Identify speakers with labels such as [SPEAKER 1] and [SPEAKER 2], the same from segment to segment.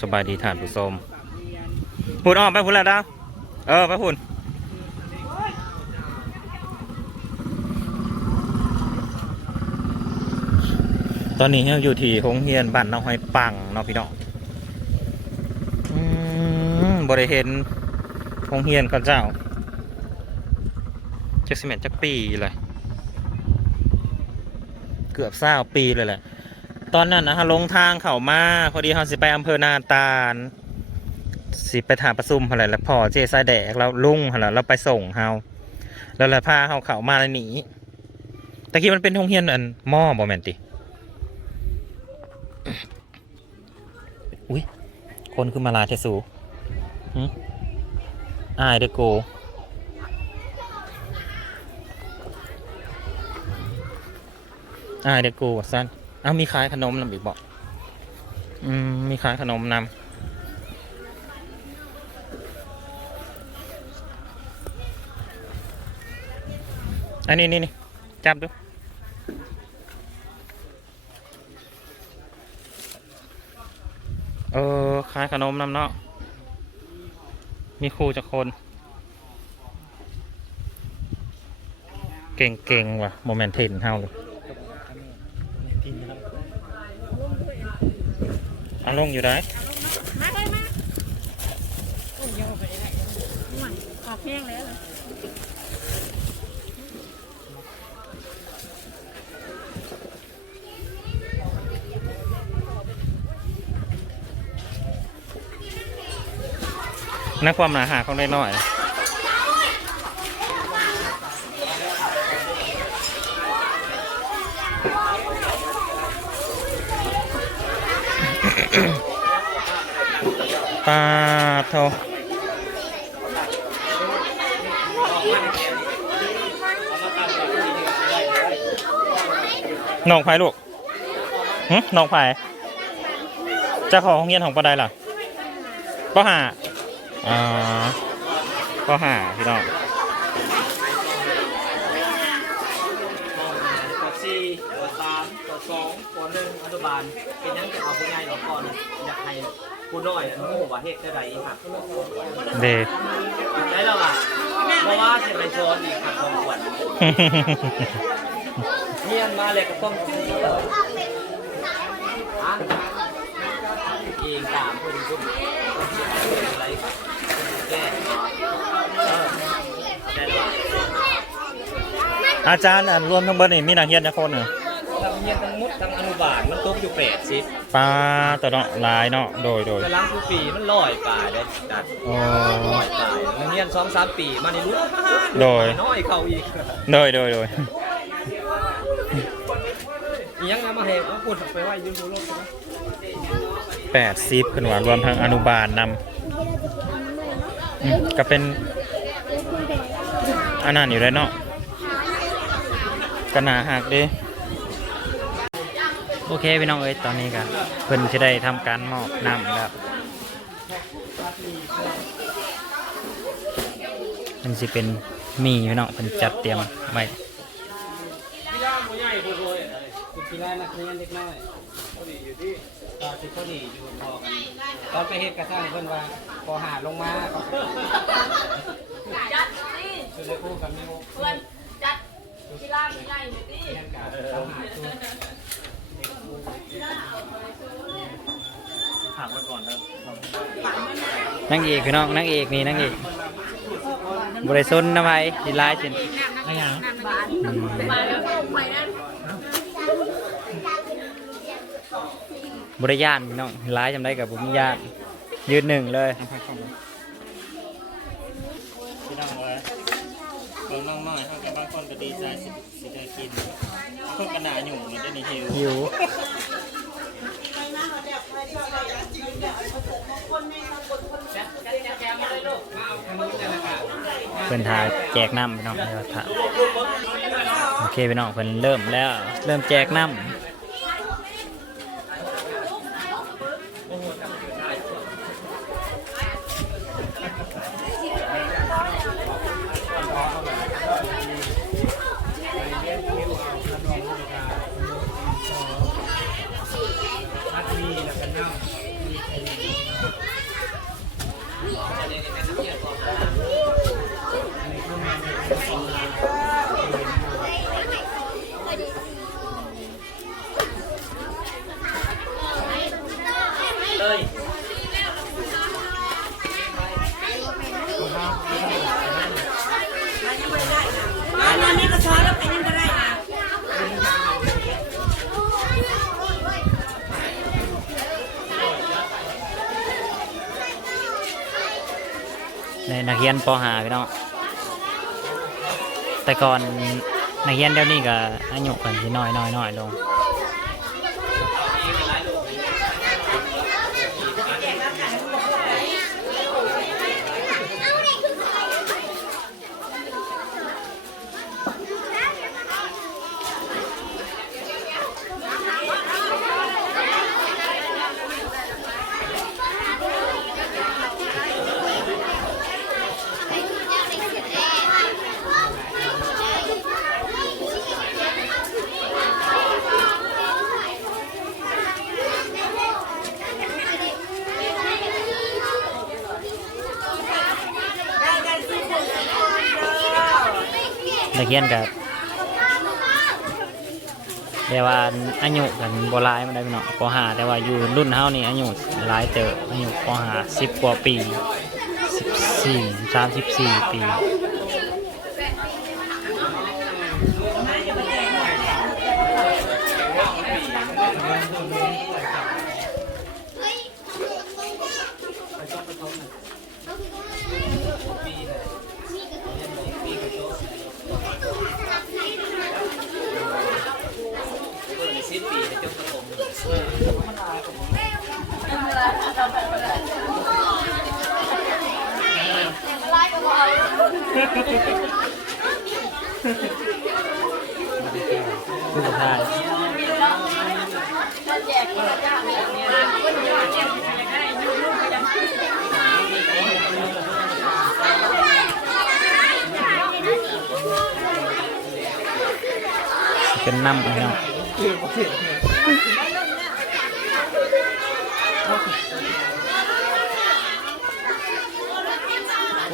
[SPEAKER 1] สบายดีท่านผู้ชมพูดออกไปพูดแล้วดาวเออไปพูดตอนนี้เราอยู่ที่โรงเรียนบ้านน้องหอยปังเนาะพี่น้องอืมบริเห็นโรงเรียนเขาเจ้าจักสิเมนจักปีเลย เกือบเศร้าปีเลยแหละ ตอนนั้นนะฮะลงทางเขามาพอดีเขาสิไปอำเภอนาตาล สิไปถามประซุมอะไรแล้วพอเจสายแดกเราลุงอะไรเราไปส่งเฮาแล้วเลยพาเขาเขามาแล้วหนีตะกี้มันเป็นโรงเรียนอันหม้อบอแมนติอุ้ยคนคือมาลาเทสูหึอายเดโกอ่าเด็กกูสั้น อ้าวมีขายขนมนำอีกบอกอืมมีขายขนมนำอันนี้นี่นี่จับดู เออขายขนมนำเนาะ มีครูจากคน เก่งๆว่ะ โมเมนต์เทนเฮาเลย เอาลงอยู่ได้
[SPEAKER 2] มาเลยมาโอ้ยยังไปได้ม่วนออกแห้งแล้วเลย
[SPEAKER 1] นักความหนาหาเขาได้น้อย ปลาโทน้องไผ่ลูกหึน้องไผ่จ้าของโรงเรียนของปะไดล่ะปห้าอ่าปห้าพี่น้อง
[SPEAKER 3] ปสี่ปสามปสองปหนึ่งอนุบาลเป็นยังจะเอาผู้ใหญ่เอก่อนอยากให้ ผู้น้อยรู้ว่าเฮ็ดได้ใดครับ
[SPEAKER 1] เด
[SPEAKER 3] ได้แล้วล่ะเพราะว่าจะไปโซนอีกครับของขวัญเฮียนมาเลยก็ต้องซื้อเลยอะเองตามคนคนอะไรครับแก้เออได้แล้ว
[SPEAKER 1] อาจารย์อันรวมทั้งเบิดนี่มีนักเรียนจักคนเหรอ
[SPEAKER 3] ทำเฮียนทั้งหมดทั้งอนุบาลมันตกอยู่แปดสิบ
[SPEAKER 1] ปลาตัวเนาะหลายเนาะโดยโดย
[SPEAKER 3] แต่ล้างทุกปีมันลอยป่าเด้ดัด
[SPEAKER 1] โอ้
[SPEAKER 3] ลอยป่านักเรียนสองสามปีมาในรู้
[SPEAKER 1] โดย
[SPEAKER 3] น้อยเข้าอีก
[SPEAKER 1] โดยโดยโดย
[SPEAKER 3] อีหยังเอามาให้เอาพูดไปไว้อยืนดูโลกใช่ไหม
[SPEAKER 1] แปดสิบขึ้นหวานรวมทั้งอนุบาลนำอืมก็เป็นอันนั้นอยู่แล้วเนาะก็น่าหักเดิ โอเคพี่น้องเอ้ยตอนนี้กันเพิ่นจะได้ทำการมอบน้ำแล้วมันสิเป็นมีพี่น้องเพิ่นจัดเตรียมไว้
[SPEAKER 3] พี่ย่าหมูใหญ่ดเลยพี่แรกนักเรียนเด็กน้อยพอดีอยู่ที่ตอนที่พอดีอยู่พอกันตอนไปเฮ็ดกระทั่งเพิ่อนว่าพอหาลงมา
[SPEAKER 2] จัดนี่
[SPEAKER 3] คือได้คู่กับแม่
[SPEAKER 2] เพื่อนจัดกีฬาใหญ่หน่อยดิ
[SPEAKER 3] หาตัว
[SPEAKER 1] หักไว้ก่อนครับนางเอกพี่น้องนางเอกนี่นางเอกบริสุทธิ์นะไพ่ดีไลน์จินอะไรอย่าง
[SPEAKER 2] บานมาแล้วไปนั่น
[SPEAKER 1] บริยานพี่น้องไลน์จำได้กับบุญญาณยืนหนึ่งเลยพี่น้องเลยคนน้องน้อยเขาก็บางคนก็ดีใจสิสิได้กินคนกระหนาหยุ่งมันได้นี่ หิวหิวเพิ่นทาแจกน้ำพี่น้องในวัดพระโอเคพี่น้องเพิ่นเริ่มแล้ว เริ่มแจกน้ำ
[SPEAKER 3] เลย
[SPEAKER 2] อันนี้ก็ช้อนแล้วเป็นยังไงได้นะ
[SPEAKER 4] ในนัก เรียนป .5 พี่น้องแต่ก่อนนักเรียนเดี๋ยวนี้ก็อายุกันสิน้อยน้อยน้อยลง นักเรียนกับแต่ว่าอายุกันโบราณมันได้พี่น้องป .5 แต่ว่าอยู่รุ่นเฮานี่อายุหลายเติบอายุปหาสิบกว่าปี14 34ปี
[SPEAKER 3] สิ้นปีจะจบกระผม
[SPEAKER 4] ผู้สุดท้าย เป็นน้ำพี่น้อง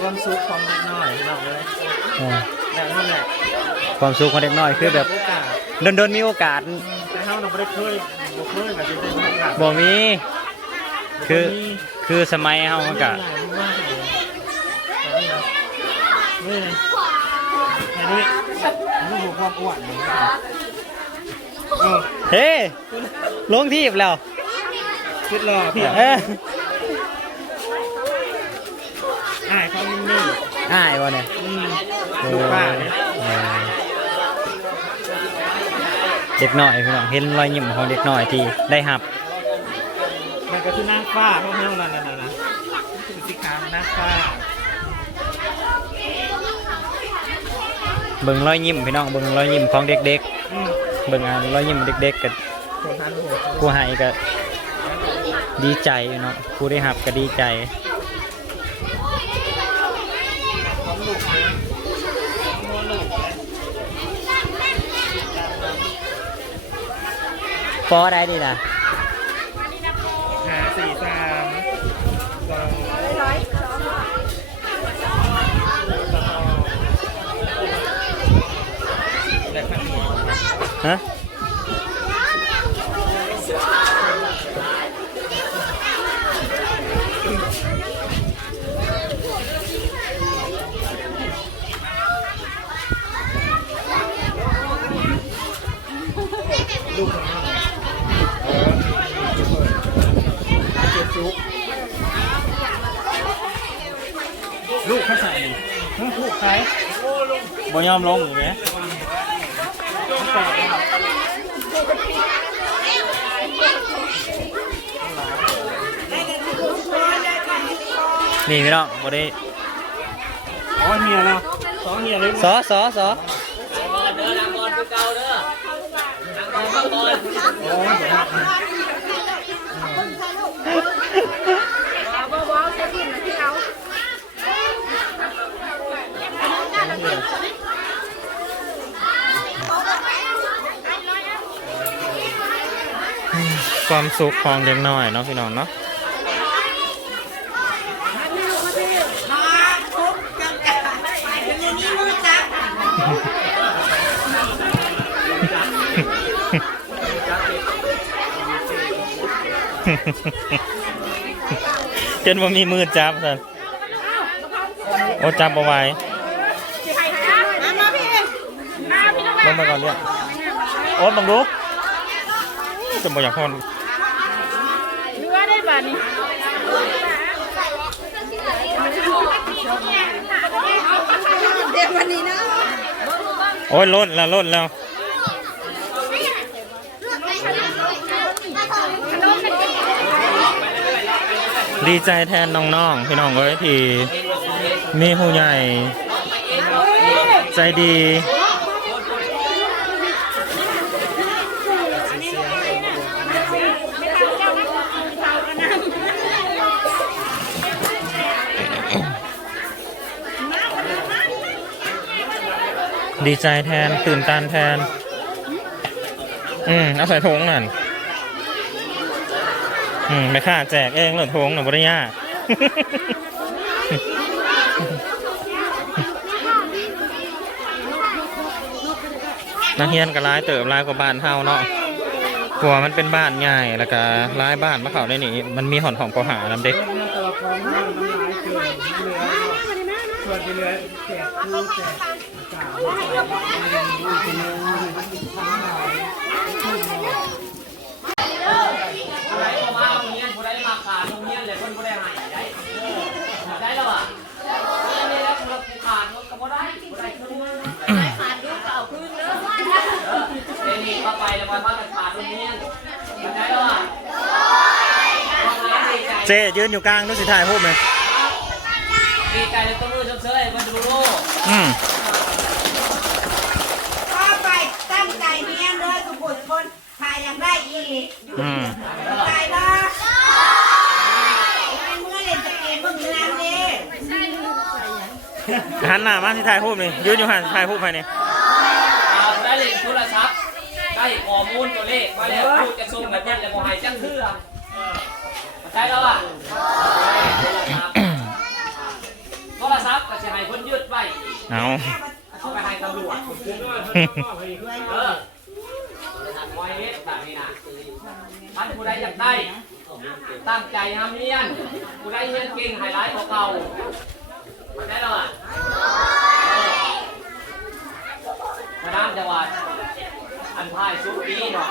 [SPEAKER 1] ความสุขของเด็กน้อยพี่น้องเลย
[SPEAKER 4] เออ
[SPEAKER 1] แต่นั่นแหละ
[SPEAKER 4] ความสุขของเด็กน้อยคือแบบ
[SPEAKER 1] โอกาส
[SPEAKER 4] โดนๆมีโอกาส
[SPEAKER 1] แต่เฮาเราไม่ได้เคยบ่เคยแบบจะได้โอกาส
[SPEAKER 4] บ่มี คือคือสมัยเฮามันก็
[SPEAKER 1] นี่เลยอันนี้อันนี้หัวความอ้วนเลยเออ
[SPEAKER 4] เฮ้ลงทีบแล้ว
[SPEAKER 1] คิดรอพี่
[SPEAKER 4] เออ
[SPEAKER 1] อ่ายเขานิ่ง
[SPEAKER 4] อ้ายบ่เนี่ย
[SPEAKER 1] ๆอืม
[SPEAKER 4] เอ
[SPEAKER 1] ดู
[SPEAKER 4] อ
[SPEAKER 1] ป้าเนี่ย
[SPEAKER 4] เด็กน้อยพี่น้องเห็นรอยยิ้มของเด็กน้อยที่ได้หับ
[SPEAKER 1] มันก็คือหน้าฟ้าเขาเฮานั่นน่ะนะนะคือสีขาวมันนาฟ้า
[SPEAKER 4] เบิ่งรอยยิ้มพี่น้องเบิ่งรอยยิ้มของเด็ก
[SPEAKER 1] อืม
[SPEAKER 4] ๆเบิ่งอ่ารอยยิ้มเด็กๆกับ
[SPEAKER 1] คนทันหัว
[SPEAKER 4] ผู้ให้ก็ดีใจเนาะผู้ได้หับก็ดีใจ
[SPEAKER 1] ของลูกเลยของลูกเลย
[SPEAKER 4] ปอได้ดีนะ
[SPEAKER 1] ห้าสี่สามสองแต่ขันหัว
[SPEAKER 4] ฮะ
[SPEAKER 1] ลูกของเราเจ็บจุกลูกเขาใส่ลูกใคร
[SPEAKER 4] บ่ยอมลงอยู่ไหมนี่พี่น้องบ่ได้
[SPEAKER 1] อ๋อเมียแล้วสองเมียเลย
[SPEAKER 4] สอสอสอ
[SPEAKER 3] ก่อนเด้อนางก่อน คือเก่าเด้อนางก่อนก่อน
[SPEAKER 1] โอ้ยเดี๋ยวนะ
[SPEAKER 2] ว้าวว้าวจะกินนะที่เอา
[SPEAKER 4] ความสุขของเด็กน้อยเนาะพี่น้องเนาะ
[SPEAKER 2] มาทุกจังกะเป็นอย่างนี้มือจัก
[SPEAKER 1] จนว่ามีมือจับสันโอ้จับเอาไว้
[SPEAKER 2] สิใครคะมามาพี่มาพี่น้อง
[SPEAKER 1] ลงไปก่อนเนี่ยโอ๊ตบังดู จนบ่อยากพอน
[SPEAKER 2] เนื้อได้บ่านี้เดี๋ยววันนี้นะ
[SPEAKER 1] โอ้ยล้นแล้วล้นแล้วดีใจแทนน้องๆพี่น้องเอ้ยที่มีผู้ใหญ่ ใจดี ดีใจแทนตื่นตันแทน อืมเอาใส่ถุงนั่นอืมไม่ค่าแจกเองเหรอถุงหนูบริยากนักเรียนก็ร้ายเติบร้ายกว่าบ้านเฮาเนาะกลัวมันเป็นบ้านใหญ่แล้วก็ร้ายบ้านมาเขาได้นี่มันมีหอนของปหานำเด็ก
[SPEAKER 5] เริ่มตัวละครน้ำน้ำลายเกินเหลือส่วนที่เหลือแจกคือแจก
[SPEAKER 3] ผู้ใดออกมาโรงเรียนผู้ใดมาขาดโรงเรียนเลยคนผู้ใดหายได้ได้แล้วอะนี่แล้วเราขาดก็บ่ได้บ่ได้คืนขาดดูก็เอาคืนเด้อเออนี่เข้าไปแล้วมาว่ากันขาดโรงเรียนได้แล้วอะ
[SPEAKER 1] เจยืนอยู่กลางนู้นสิถ่ายรูปเลย
[SPEAKER 3] ดีใจเลยตัวมือเฉยๆมันดูโล
[SPEAKER 1] อืม
[SPEAKER 6] ก็ไปตั้งใจเมียนเลยทุกคนคนถ่ายยังได้ อีก
[SPEAKER 1] อืม
[SPEAKER 6] ตายบ่ไอ้เมื่อเล่นสเก็ตเบิ่งอยู่น้ำดิ
[SPEAKER 1] หันหน้ามาสิถ่ายรูปนี่ยืนอยู่หันถ่ายรูปไปนี่
[SPEAKER 3] เอาได้เลยโทรศัพท์ได้ข้อมูลตัวเลขมาแล้วพูดจะส่งแบบนี้แล้วบ่ให้จังเทื่อได้แล้วอะโทรศัพท์ก็สิให้เพิ่นยึดไว้
[SPEAKER 1] เอา
[SPEAKER 3] เอาไปให้ตำรวจเออไว้เฮ็ดแบบนี้นะ ท่านผู้ใดอยากได้ ตั้งใจทำเรียน ผู้ใดเรียนเก่งไฮไลท์ของเก่าได้แล้วอะคณะจังหวัดอันท้ายสุดปีเนาะ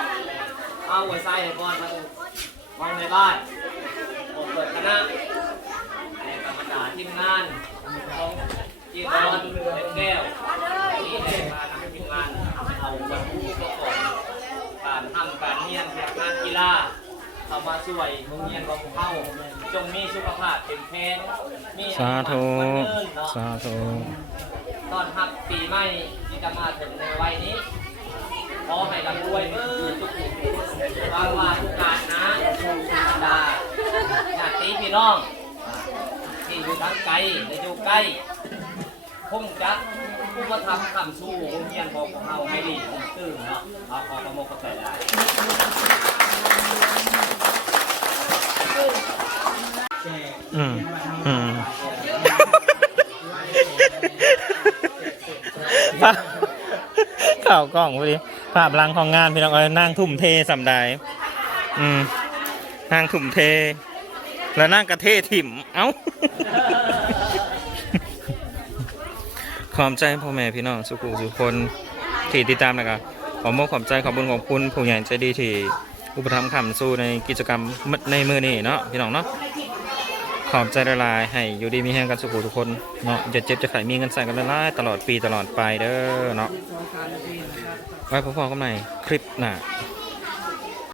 [SPEAKER 3] เอาไว้ใส่ให้ก่อนมาไว้ในบ้านผมเปิดคณะในกรรมการทีมงานของจีรอนเป็นแก้วที่ได้มานำทีมงานเอาบรรทุกประกอบการทำการเรียนเกี่ยวกับงานกี ฬาเข้ามาช่วยโรงเรียนของพวกเขาจงมีสุขภาพเป็นแข็งมี
[SPEAKER 1] สาธุ
[SPEAKER 3] อายุมั่นยืนเนาะ
[SPEAKER 1] สาธุ
[SPEAKER 3] ตอนรับปีใหม่ที่จะมาถึงในวัยนี้ขอให้ร่ำรวยมือทุกผู้วางวาทุกการนะดาญาติพี่น้องที่อยู่ทางไกลและอยู่ใกล้คงจะผู้มาทำคำสู้โรงเรียนของพวกเราให้ดีคงตื่นเนาะเอาขอประโมกขอบใจได้
[SPEAKER 1] อืมอืมภาพข่าวกล้องพอดีภาพลังของงานพี่น้องเอ้ยนั่งทุ่มเทสำได้อืมนั่งทุ่มเท แล้วนั่งกระเทถิ่ม เอ้าขอบใจพ่อแม่พี่น้องสุขุสุคนที่ติดตามนะครับขอมอบขอบใจขอบคุญขอบคุณผู้ใหญ่ใจดีที่ อุปถัมภ์คำสู้ในกิจกรรมในมือนี่เนาะพี่น้องเนาะขอบใจละลายให้อยู่ดีมีแห้งกันสุขุทุกคนเนาะอย่าเจ็บจะไข่มีเงินใส่กันละลายตลอดปีตลอดไปเด้อเนาะไว้พบกันใหม่คลิปหน้า